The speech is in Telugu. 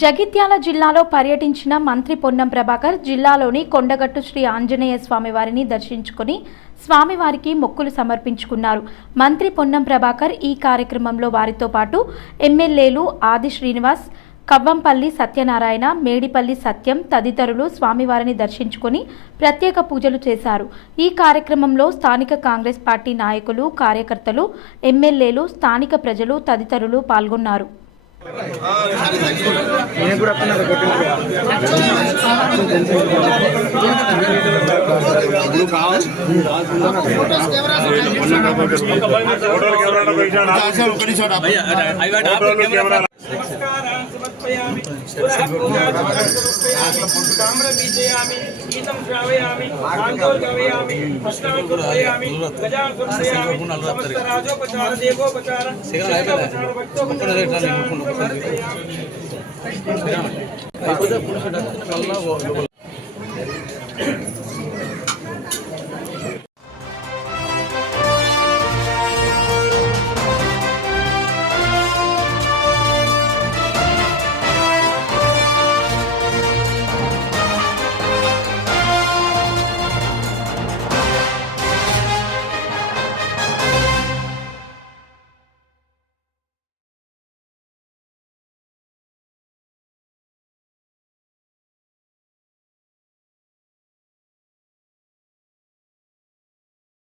జగిత్యాల జిల్లాలో పర్యటించిన మంత్రి పొన్నం ప్రభాకర్ జిల్లాలోని కొండగట్టు శ్రీ ఆంజనేయ స్వామివారిని దర్శించుకుని స్వామివారికి మొక్కులు సమర్పించుకున్నారు. మంత్రి పొన్నం ప్రభాకర్ ఈ కార్యక్రమంలో వారితో పాటు ఎమ్మెల్యేలు ఆది శ్రీనివాస్, కవ్వంపల్లి సత్యనారాయణ, మేడిపల్లి సత్యం తదితరులు స్వామివారిని దర్శించుకుని ప్రత్యేక పూజలు చేశారు. ఈ కార్యక్రమంలో స్థానిక కాంగ్రెస్ పార్టీ నాయకులు, కార్యకర్తలు, ఎమ్మెల్యేలు, స్థానిక ప్రజలు తదితరులు పాల్గొన్నారు.